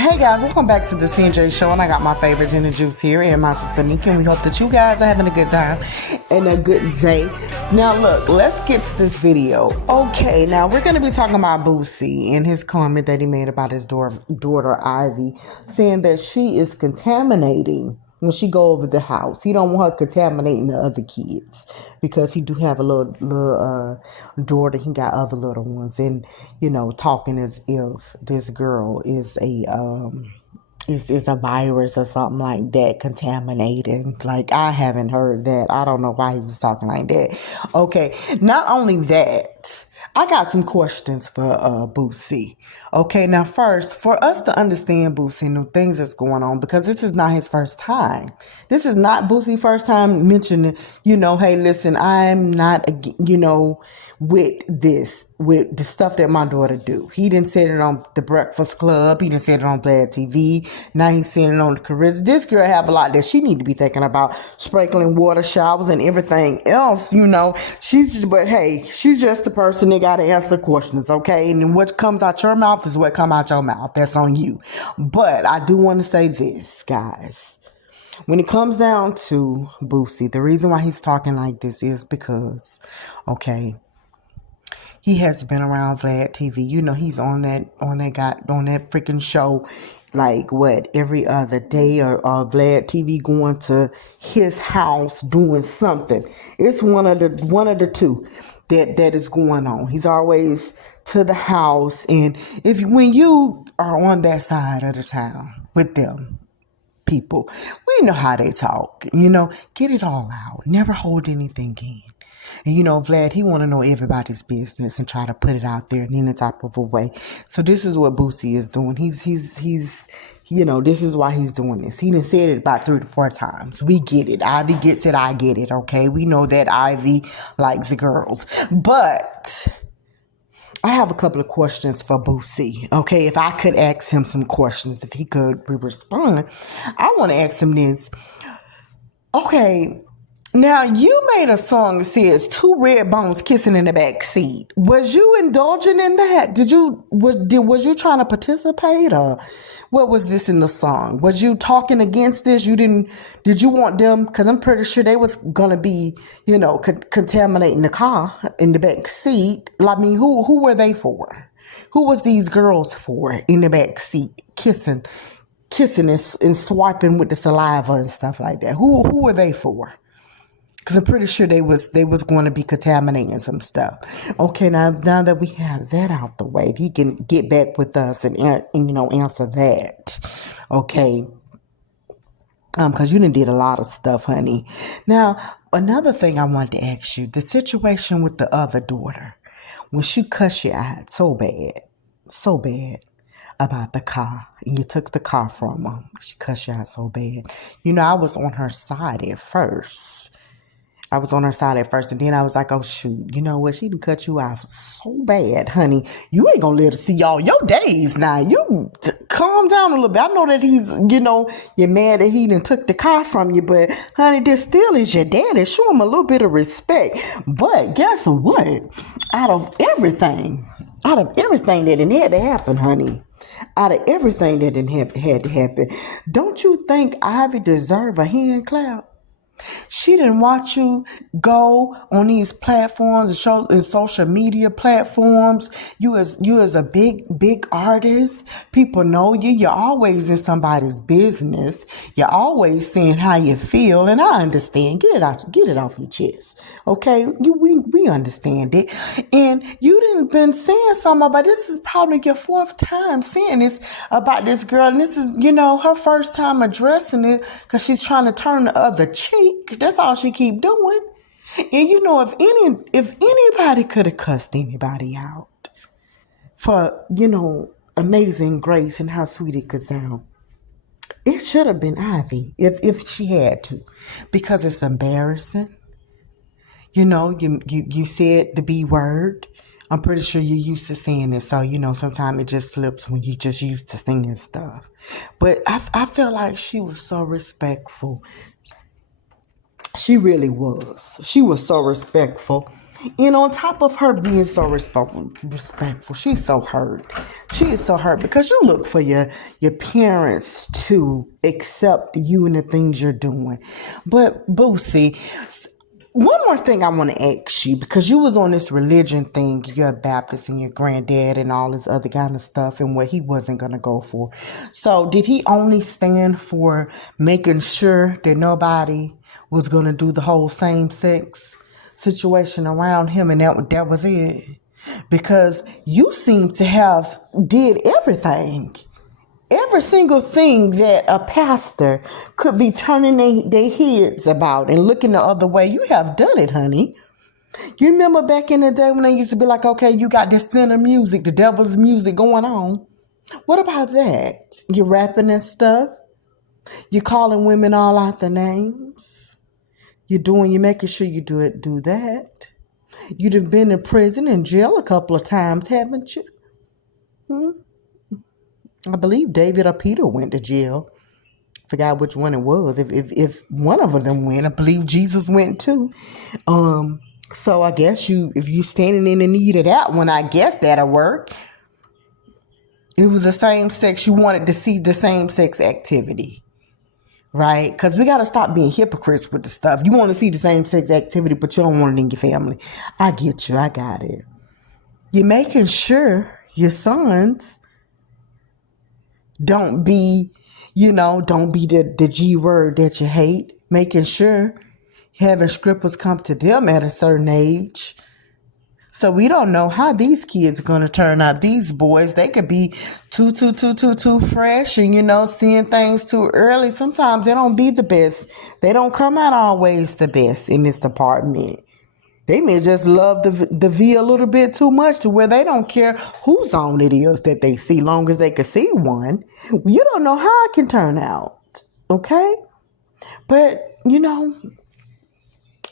Hey guys, welcome back to the CNJ show, and I got my favorite gin and juice here and my sister Nika, and we hope that you guys are having a good time and a good day. Now look, let's get to this video. Okay, now we're going to be talking about Boosie and his comment that he made about his daughter Ivy, saying that she is contaminating when she go over the house. He don't want her contaminating the other kids because he do have a little daughter. He got other little ones, and talking as if this girl is a virus or something like that, contaminating. Like, I haven't heard that. I don't know why he was talking like that. Okay, not only that, I got some questions for Boosie. Okay, now first, for us to understand Boosie and the things that's going on, because this is not his first time. This is not Boosie's first time mentioning, hey, listen, I'm not, with the stuff that my daughter do. He didn't say it on The Breakfast Club. He didn't say it on Vlad TV. Now he's saying it on the Charisma. This girl have a lot that she need to be thinking about, sprinkling water showers and everything else, She's just the person that got to answer questions, okay? And then what comes out your mouth is what come out your mouth. That's on you. But I do want to say this, guys. When it comes down to Boosie, the reason why he's talking like this is because, okay, he has been around Vlad TV. He's on that freaking show, like every other day, or Vlad TV going to his house doing something. It's one of the two that is going on. He's always to the house, and when you are on that side of the town with them people, we know how they talk. Get it all out. Never hold anything in. And Vlad, he want to know everybody's business and try to put it out there in any type of a way. So this is what Boosie is doing. He's this is why he's doing this. He done said it about 3 to 4 times. We get it. Ivy gets it. I get it. Okay. We know that Ivy likes girls. But I have a couple of questions for Boosie. Okay. If I could ask him some questions, if he could respond, I want to ask him this. Okay. Now, you made a song that says 2 red bones kissing in the back seat. Was you indulging in that? Was you trying to participate, or what was this in the song? Was you talking against this? Did you want them? Because I'm pretty sure they was going to be, contaminating the car in the back seat. I mean, who were they for? Who was these girls for in the back seat kissing and swiping with the saliva and stuff like that? Who were they for? Because I'm pretty sure they was going to be contaminating some stuff. Okay, now that we have that out the way, if he can get back with us and answer that, okay. Because you done did a lot of stuff, honey. Now, another thing I wanted to ask you, the situation with the other daughter, when she cussed you out so bad about the car, and you took the car from her. She cussed you out so bad. I was on her side at first. And then I was like, oh, shoot, you know what? She done cut you off so bad, honey. You ain't gonna live to see all your days now. You calm down a little bit. I know that he's, you're mad that he done took the car from you, but, honey, this still is your daddy. Show him a little bit of respect. But guess what? Out of everything that done had to happen, honey, had to happen, don't you think Ivy deserve a hand clap? She didn't watch you go on these platforms and social media platforms. You as a big artist. People know you. You're always in somebody's business. You're always saying how you feel, and I understand. Get it off your chest. Okay, we understand it. And you didn't been saying something about this. Is probably your 4th time saying this about this girl, and this is her first time addressing it because she's trying to turn the other cheek. That's all she keep doing. And if anybody could have cussed anybody out for, Amazing Grace and how sweet it could sound, it should have been Ivy if she had to, because it's embarrassing. You said the B word. I'm pretty sure you're used to saying it. So, sometimes it just slips when you just used to singing stuff. But I feel like she was so respectful. She really was. She was so respectful. And on top of her being so respectful, she's so hurt. She is so hurt because you look for your parents to accept you and the things you're doing. But Boosie, one more thing I want to ask you, because you was on this religion thing, you're a Baptist and your granddad and all this other kind of stuff and what he wasn't going to go for. So did he only stand for making sure that nobody was going to do the whole same sex situation around him and that was it? Because you seem to have did everything. Every single thing that a pastor could be turning their heads about and looking the other way, you have done it, honey. You remember back in the day when they used to be like, okay, you got this sinner music, the devil's music going on. What about that? You're rapping and stuff. You're calling women all out their names. You're making sure you do that. You've been in prison and jail a couple of times, haven't you? I believe David or Peter went to jail. Forgot which one it was. If one of them went, I believe Jesus went too. So I guess if you standing in the need of that one, I guess that'll work. It was the same sex. You wanted to see the same sex activity, right? Because we got to stop being hypocrites with the stuff. You want to see the same sex activity, but you don't want it in your family. I get you. I got it. You're making sure your sons don't be the G word that you hate. Making sure having strippers come to them at a certain age. So we don't know how these kids are going to turn out. These boys, they could be too fresh and, seeing things too early. Sometimes they don't be the best. They don't come out always the best in this department. They may just love the V a little bit too much to where they don't care whose on it is that they see, long as they can see one. You don't know how it can turn out, okay? But,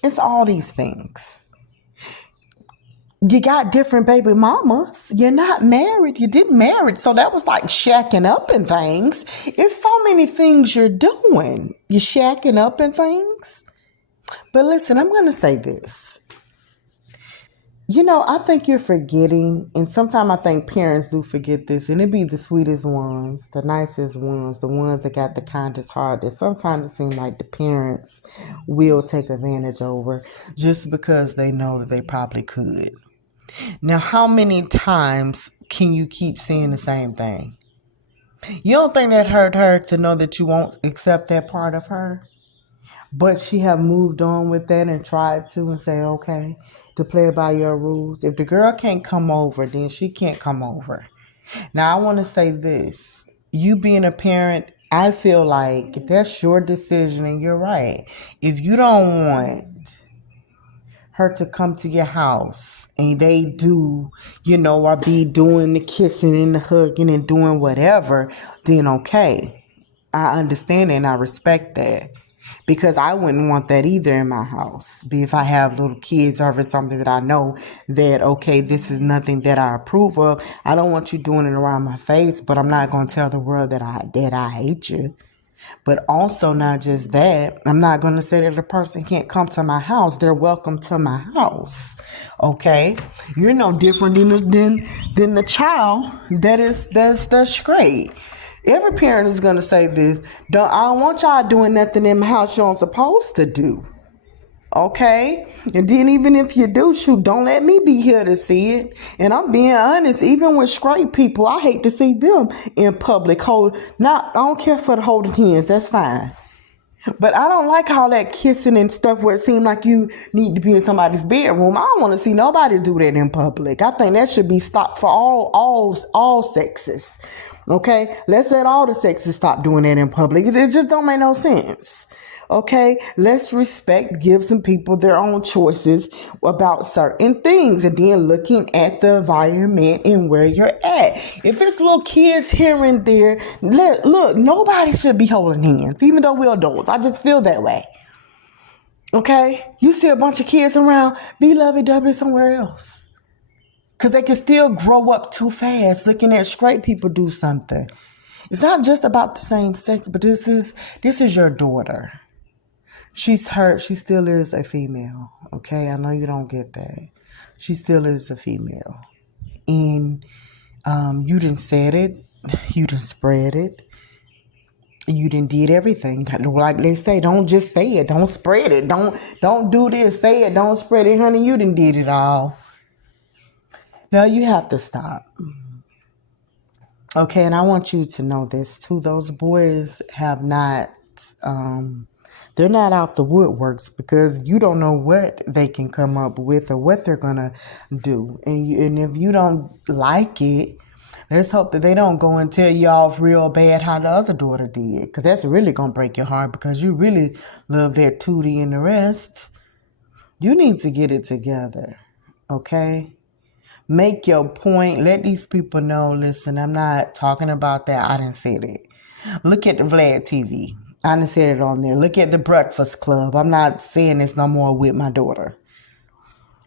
it's all these things. You got different baby mamas. You're not married. You didn't marry. So that was like shacking up and things. It's so many things you're doing. You're shacking up and things. But listen, I'm going to say this. I think you're forgetting, and sometimes I think parents do forget this, and it be the sweetest ones, the nicest ones, the ones that got the kindest heart, that sometimes it seems like the parents will take advantage over just because they know that they probably could. Now, how many times can you keep saying the same thing? You don't think that hurt her to know that you won't accept that part of her? But she have moved on with that and tried to and say, okay, to play by your rules. If the girl can't come over, then she can't come over. Now, I want to say this. You being a parent, I feel like that's your decision and you're right. If you don't want her to come to your house and they do, or be doing the kissing and the hugging and doing whatever, then okay. I understand and I respect that. Because I wouldn't want that either in my house. Be if I have little kids or if it's something that I know that, okay, this is nothing that I approve of. I don't want you doing it around my face, but I'm not going to tell the world that I hate you. But also not just that, I'm not going to say that a person can't come to my house. They're welcome to my house. Okay? You're no different than the child that's straight. Every parent is going to say this. I don't want y'all doing nothing in my house you aren't supposed to do. Okay? And then even if you do, shoot, don't let me be here to see it. And I'm being honest, even with straight people, I hate to see them in public. I don't care for the holding hands. That's fine. But I don't like all that kissing and stuff where it seems like you need to be in somebody's bedroom. I don't want to see nobody do that in public. I think that should be stopped for all sexes. Okay? Let's let all the sexes stop doing that in public. It just don't make no sense. Okay, let's give some people their own choices about certain things and then looking at the environment and where you're at. If it's little kids here and there, look, nobody should be holding hands, even though we're adults. I just feel that way. Okay, you see a bunch of kids around, be lovey-dovey somewhere else. Because they can still grow up too fast looking at straight people do something. It's not just about the same sex, but this is your daughter. She's hurt. She still is a female. Okay, I know you don't get that. She still is a female. And you done said it, you done spread it, you done did everything. Like they say, don't just say it, don't spread it. Don't do this, say it, don't spread it, honey. You done did it all. Now you have to stop. Okay, and I want you to know this too. Those boys have not, they're not out the woodworks, because you don't know what they can come up with or what they're going to do. And if you don't like it, let's hope that they don't go and tell you off real bad how the other daughter did, because that's really going to break your heart, because you really love that Tootie and the rest. You need to get it together, okay? Make your point. Let these people know, listen, I'm not talking about that. I done said it. Look at the Vlad TV. I done said it on there. Look at the Breakfast Club. I'm not saying this no more with my daughter.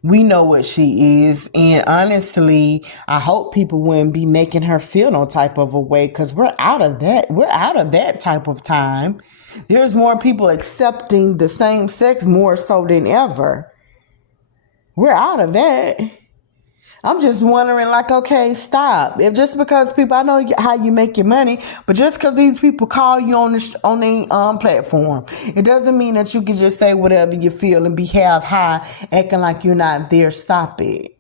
We know what she is. And honestly, I hope people wouldn't be making her feel no type of a way, because we're out of that. We're out of that type of time. There's more people accepting the same sex more so than ever. We're out of that. I'm just wondering, like, okay, stop. If just because people, I know how you make your money, but just because these people call you on the platform, it doesn't mean that you can just say whatever you feel and be half high, acting like you're not there. Stop it.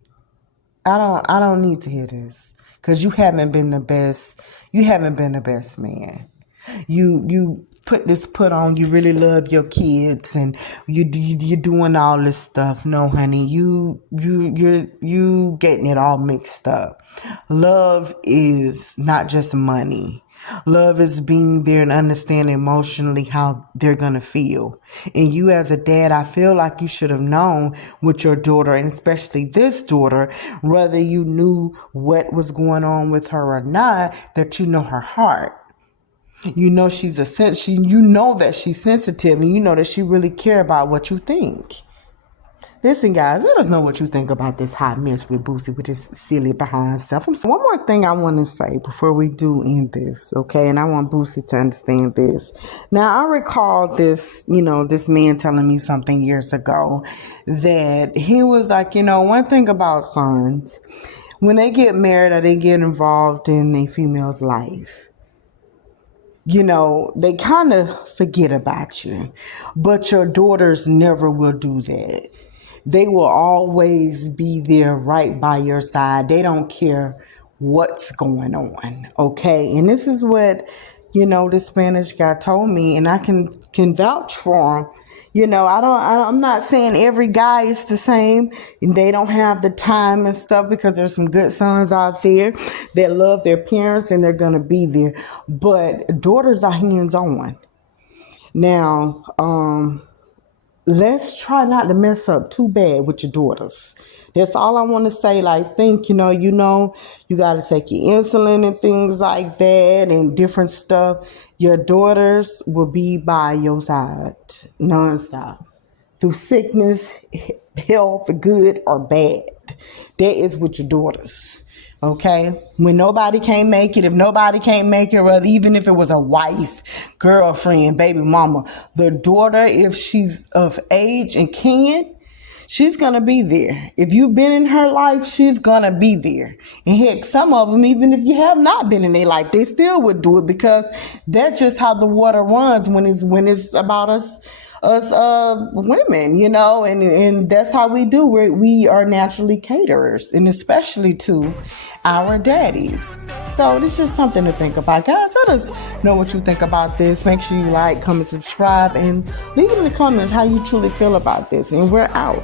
I don't need to hear this, because you haven't been the best. You haven't been the best man. You put on, you really love your kids, and you're doing all this stuff. No, honey, you're getting it all mixed up. Love is not just money. Love is being there and understanding emotionally how they're going to feel. And you as a dad, I feel like you should have known with your daughter, and especially this daughter, whether you knew what was going on with her or not, that you know her heart. You know you know that she's sensitive, and you know that she really care about what you think. Listen, guys, let us know what you think about this hot mess with Boosie, with this silly behind stuff. One more thing I want to say before we do end this, okay? And I want Boosie to understand this. Now, I recall this man telling me something years ago, that he was like, one thing about sons, when they get married or they get involved in a female's life, they kind of forget about you. But your daughters never will do that. They will always be there right by your side. They don't care what's going on, okay? And this is what, the Spanish guy told me, and I can vouch for him. I'm not saying every guy is the same, and they don't have the time and stuff, because there's some good sons out there that love their parents and they're going to be there. But daughters are hands-on. Now, let's try not to mess up too bad with your daughters. That's all I want to say. Like, think, you got to take your insulin and things like that and different stuff. Your daughters will be by your side nonstop, through sickness, health, good or bad. That is with your daughters. Okay, when nobody can't make it, if nobody can't make it, or even if it was a wife, girlfriend, baby mama, the daughter, if she's of age and can, she's going to be there. If you've been in her life, she's going to be there. And heck, some of them, even if you have not been in their life, they still would do it, because that's just how the water runs when it's about us women, and that's how we do. We are naturally caterers, and especially to our daddies. So this is just something to think about, guys. Let us know what you think about this. Make sure you like, comment, subscribe, and leave it in the comments how you truly feel about this. And we're out.